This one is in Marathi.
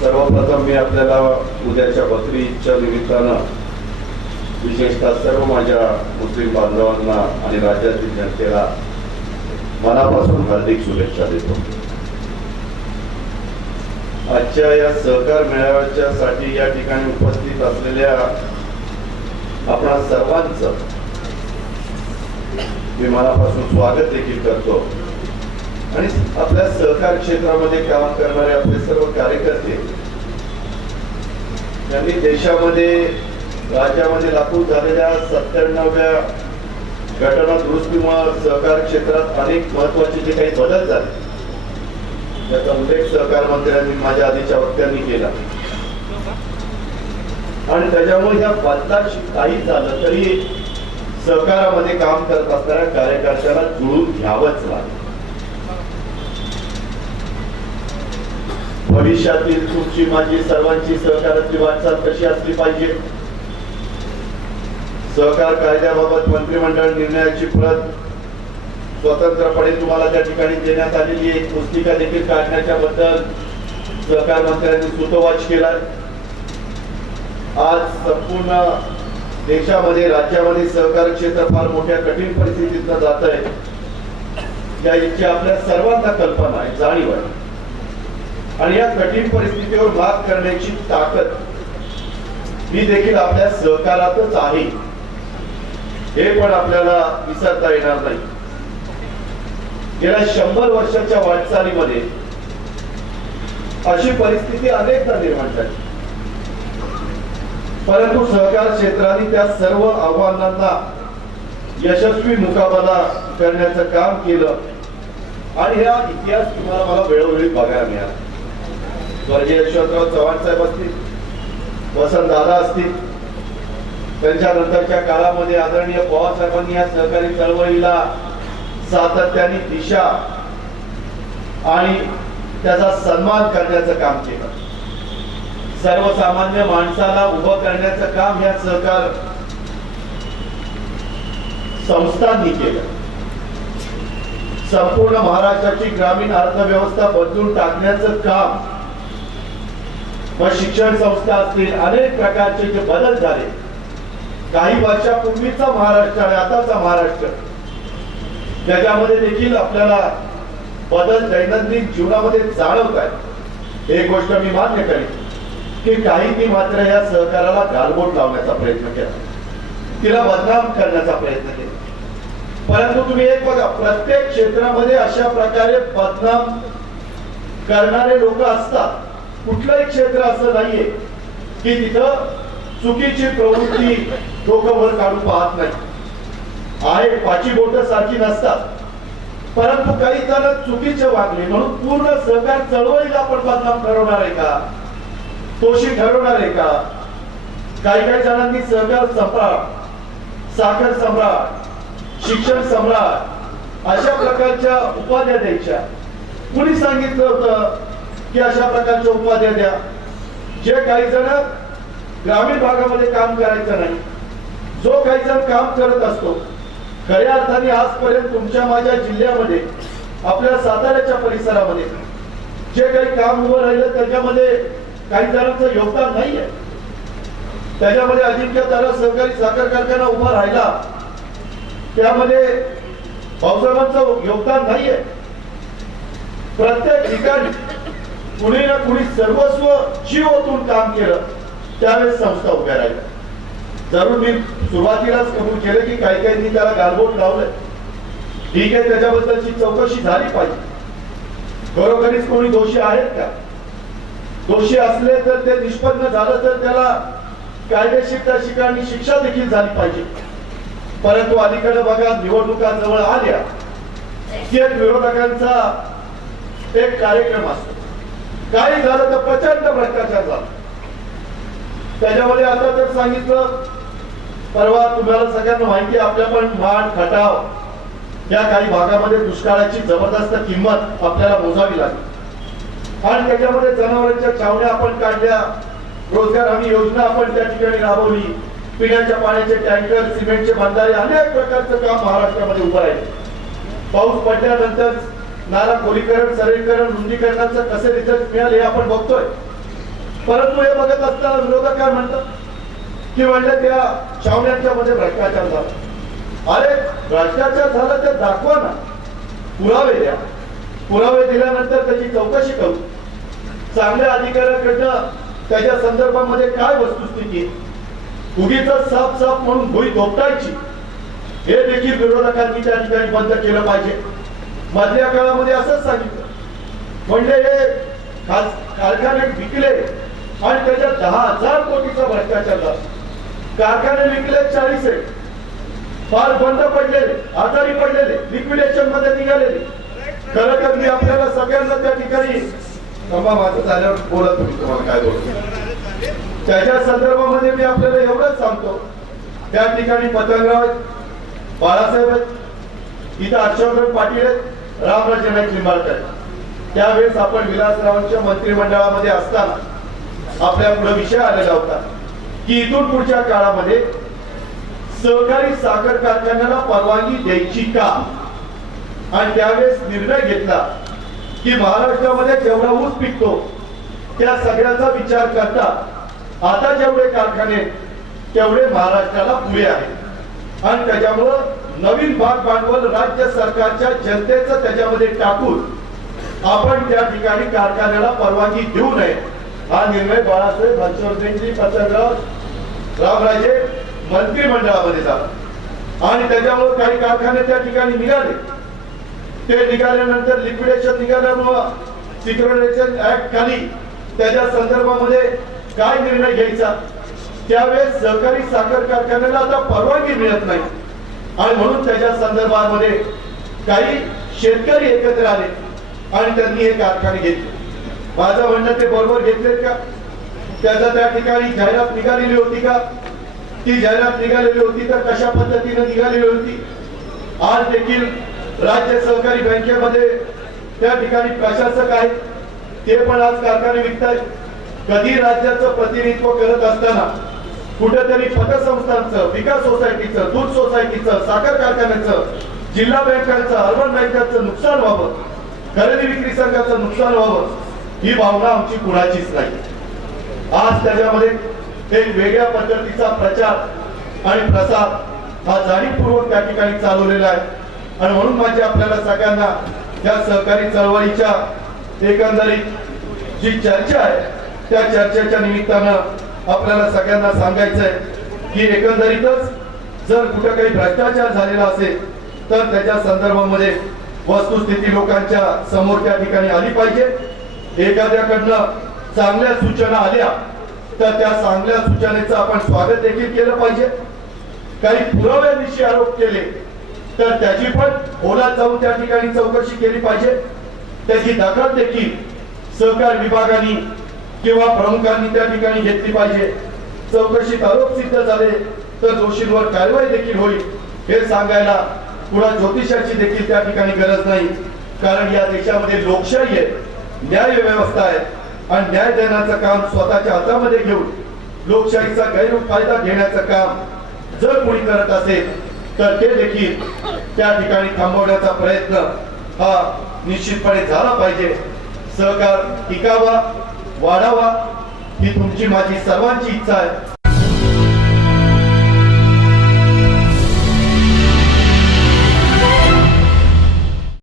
सर्वप्रथम मी आपल्याला उद्याच्या बकरीच्या निमित्तानं विशेषतः सर्व माझ्या मुस्लिम बांधवांना आणि राज्यातील जनतेला मनापासून हार्दिक शुभेच्छा देतो. आजच्या या सहकार मेळाव्याच्या साठी या ठिकाणी उपस्थित असलेल्या आपणा सर्वांचं मी मनापासून स्वागत देखील करतो. आणि आपल्या सहकार क्षेत्रामध्ये काम करणारे आपले सर्व कार्यकर्ते त्यांनी देशामध्ये राज्यामध्ये लागू झालेल्या सत्त्याण्णव्या घटना दुरुस्तीमुळे सहकार क्षेत्रात अनेक महत्त्वाचे जे काही बदल झाले त्याचा उल्लेख सहकार मंत्र्यांनी माझ्या आधीच्या वक्त्यांनी केला. आणि त्याच्यामुळे या बदलाशी काही झालं तरी सहकारामध्ये काम करत असणाऱ्या कार्यकर्त्यांना जुळून घ्यावंच लागेल. भविष्यातील तुमची माझी सर्वांची सहकाराची वाटचाल कशी असली पाहिजे? सहकार कायद्याबाबत मंत्रिमंडळ निर्णयाची प्रत स्वतंत्रपणे तुम्हाला त्या ठिकाणी देण्यात आलेली एक पुस्तिका देखील काढण्याच्या बद्दल सहकार मंत्र्यांनी सुतोवाच केला. आज संपूर्ण देशामध्ये राज्यामध्ये सहकार क्षेत्र फार मोठ्या कठीण परिस्थितीतनं जात आहे या इतकी आपल्या सर्वांना कल्पना आहे जाणीव आहे. आणि या कठीण परिस्थितीवर मात करण्याची ताकद ही देखील आपल्या सहकारातच आहे. हे पण आपल्याला विसरता येणार नाही. गेल्या शंभर वर्षाच्या वाटचालीमध्ये अशी परिस्थिती अनेकदा निर्माण झाली. परंतु सहकार क्षेत्राने त्या सर्व आव्हानांना यशस्वी मुकाबला करण्याचं काम केलं. आणि हा इतिहास तुम्हाला मला वेळोवेळी बघायला मिळाला. स्वर्गीय यशवंतराव चव्हाण साहेब असतील वसंत दादा असतील त्यांच्या नंतरच्या काळामध्ये आदरणीय पवारसाहेबांनी या सहकारी चळवळीला सातत्याने दिशा आणि त्याचा सन्मान करण्याचं काम केलं. सर्वसामान्य माणसाला उभं करण्याचं काम या सहकार संस्थांनी केलं. संपूर्ण महाराष्ट्राची ग्रामीण अर्थव्यवस्था बदलून टाकण्याचं काम शिक्षण संस्था असतील अनेक प्रकारचे जे बदल झाले. काही वर्षापूर्वीचा महाराष्ट्र आणि आताचा महाराष्ट्र. त्याच्यामध्ये देखील आपल्याला बदल दैनंदिन जीवनामध्ये जाणवत आहे एक गोष्ट मी मान्य करेन की काहींनी मात्र या सहकाराला गालबोट लावण्याचा प्रयत्न केला. तिला बदनाम करण्याचा प्रयत्न केला. परंतु तुम्ही एक बघा प्रत्येक क्षेत्रामध्ये अशा प्रकारे बदनाम करणारे लोक असतात. कुठलंही क्षेत्र असं नाहीये की तिथं चुकीची प्रवृत्ती लोक वर काढून पाहत नाही आहे पाची बोट सारखी नसतात. परंतु काही जण चुकीचे वागले म्हणून पूर्ण सहकार चळवळीला आपण बदनाम ठरवणार आहे का? तोशी ठरवणार आहे का? काही काही जणांनी सहकार सम्राट साखर सम्राट शिक्षण सम्राट अशा प्रकारच्या उपाध्या द्यायच्या. कुणी सांगितलं होतं? की अशा प्रकारच्या उपाध्या द्या. जे काही जण ग्रामीण भागामध्ये काम करायचं नाही जो काही जण काम करत असतो खऱ्या अर्थाने आजपर्यंत तुमच्या माझ्या जिल्ह्यामध्ये आपल्या साताऱ्याच्या परिसरामध्ये जे काही काम उभं राहिलं त्याच्यामध्ये काही जणांचं योगदान नाहीये. त्याच्यामध्ये अजिंक्य तारा सहकारी साखर कारखाना उभा राहिला त्यामध्ये पावसाळ्यांचं योगदान नाहीये. प्रत्येक ठिकाणी कुणी ना कुणी सर्वस्व जीव ओतून काम केलं त्यावेळेस संस्था उभ्या राहिल्या. जरूर मी सुरुवातीलाच कबूल केलं की काही काहींनी त्याला गालबोट लावलंय. ठीक आहे त्याच्याबद्दलची चौकशी झाली पाहिजे. खरोखरीच कोणी दोषी आहेत का? दोषी असले तर ते निष्पन्न झालं तर त्याला कायदेशीर त्या ठिकाणी शिक्षा देखील झाली पाहिजे. परंतु अलीकडे बघा निवडणुका जवळ आल्या विरोधकांचा एक कार्यक्रम असतो. काही झालं तर प्रचंड भ्रष्टाचार झाला. त्याच्यामध्ये आता तर सांगितलं परवा तुम्हाला सगळ्यांना माहिती आपल्या पण माण खटाव या काही भागामध्ये दुष्काळाची जबरदस्त किंमत आपल्याला मोजावी लागली. आणि त्याच्यामध्ये जनावरांच्या छावण्या आपण काढल्या रोजगार हमी योजना आपण त्या ठिकाणी राबवली पिण्याच्या पाण्याचे टँकर सिमेंटचे बांधारे अनेक प्रकारचं काम महाराष्ट्रामध्ये उभं आहे पाऊस पडल्यानंतर नाला खोलीकरण सरळीकरण रुंदीकरणाचं कसे रिझल्ट मिळाले हे आपण बघतोय. परंतु हे बघत असताना विरोधक काय म्हणतात की म्हणलं त्या छावण्यांच्या मध्ये भ्रष्टाचार झाला. अरे भ्रष्टाचार झाला तर दाखवा ना. पुरावे द्या. पुरावे दिल्यानंतर त्याची चौकशी करू. चांगल्या अधिकाऱ्याकडनं त्याच्या संदर्भामध्ये काय वस्तुस्थिती उगीच साफ साफ म्हणून भुई धोपटायची. हे देखील विरोधकांनी त्या ठिकाणी बंद केलं पाहिजे. मधल्या काळामध्ये असंच सांगितलं. म्हणजे हे कारखाने विकले आणि त्याच्यात दहा हजार कोटीचा भ्रष्टाचार झाला. कारखाने विकले चाळीस आहे फार बंद पडलेले आजारी पडलेले लिक्विडेशनमध्ये निघालेले. खरं तर मी आपल्याला सगळ्यांना त्या ठिकाणी थांबा माझं झाल्यावर बोलत तुम्ही तुम्हाला काय बोलतो त्याच्या संदर्भामध्ये मी आपल्याला एवढंच सांगतो. त्या ठिकाणी पतंगराव आहेत, बाळासाहेब आहेत इथं हर्षवर्धन पाटील आहेत रामराजे नाईक निंबाळकर आहेत. त्यावेळेस आपण विलासरावांच्या मंत्रिमंडळामध्ये असताना आपल्या पुढे विषय आलेला होता की इथून पुढच्या काळामध्ये सहकारी साखर कारखान्याला परवानगी द्यायची का आणि त्यावेळेस निर्णय घेतला की महाराष्ट्रामध्ये जेवढा ऊस पिकतो त्या सगळ्याचा विचार करता आता जेवढे कारखाने तेवढे महाराष्ट्राला पुढे आहेत आणि त्याच्यामुळं नवीन भाग भांडवल राज्य सरकारच्या जनतेचं त्याच्यामध्ये टाकून आपण त्या ठिकाणी कारखान्याला परवानगी देऊ नये. हा निर्णय बाळासाहेब हर्षवर्धनजी पतंगराव रामराजे मंत्रिमंडळामध्ये झाला. आणि त्याच्यामुळे काही कारखाने त्या ठिकाणी निघाले. ते निघाल्यानंतर लिक्विडेशन निघाल्यामुळं सिक्युरिटेशन ऍक्ट खाली त्याच्या संदर्भामध्ये काय निर्णय घ्यायचा? त्यावेळेस सहकारी साखर कारखान्याला आता परवानगी मिळत नाही. आणि म्हणून त्याच्या संदर्भामध्ये काही शेतकरी एकत्र आले आणि त्यांनी हे कारखाने घेतले. माझं म्हणणं ते बरोबर घेतलेत का? त्याचा त्या ठिकाणी जाहिरात निघालेली होती का? ती जाहिरात निघालेली होती तर कशा पद्धतीने निघालेली होती? आज देखील राज्य सहकारी बँकेमध्ये त्या ठिकाणी प्रशासक आहेत. ते पण आज कारखाने विकतायत. कधी राज्याचं प्रतिनिधित्व करत असताना कुठेतरी पतसंस्थांचं विकास सोसायटीचं दूध सोसायटीचं साखर कारखान्याचं जिल्हा बँकांचं अर्बन बँकांचं नुकसान व्हावं खरेदी विक्री संघाचं नुकसान व्हावं ही भावना आमची कुणाचीच नाही. आज त्याच्यामध्ये एक वेगळ्या पद्धतीचा प्रचार आणि प्रसार हा जाणीवपूर्वक त्या ठिकाणी चालवलेला आहे. आणि म्हणून माझी आपल्याला सगळ्यांना या सहकारी चळवळीच्या एकंदरीत जी चर्चा आहे त्या चर्चेच्या निमित्तानं आपल्याला सगळ्यांना सांगायचं आहे की एकंदरीतच जर कुठं काही भ्रष्टाचार झालेला असेल तर त्याच्या संदर्भामध्ये वस्तुस्थिती लोकांच्या समोर त्या ठिकाणी आली पाहिजे. एखाद्याकडनं चांगल्या सूचना आल्या तर त्या चांगल्या सूचनेचं आपण स्वागत देखील केलं पाहिजे. काही पुराव्याविषयी आरोप केले तर त्याची पण खोलात जाऊन त्या ठिकाणी चौकशी केली पाहिजे. त्याची दखल देखील सहकार विभागाने किंवा प्रमुखांनी त्या ठिकाणी घेतली पाहिजे? चौकशीत आरोप सिद्ध झाले तर जोशींवर कारवाई देखील होईल हे सांगायला कुणा ज्योतिषाची देखील त्या ठिकाणी गरज नाही. कारण या देशामध्ये लोकशाही आहे न्याय व्यवस्था आहे आणि न्याय देण्याचं काम स्वतःच्या हातामध्ये घेऊन लोकशाहीचा गैरफायदा घेण्याचं काम जर कोणी करत असेल तर ते देखील त्या ठिकाणी थांबवण्याचा प्रयत्न हा निश्चितपणे झाला पाहिजे. सहकार टिकावा वाढावा ही तुमची माझी सर्वांची इच्छा आहे.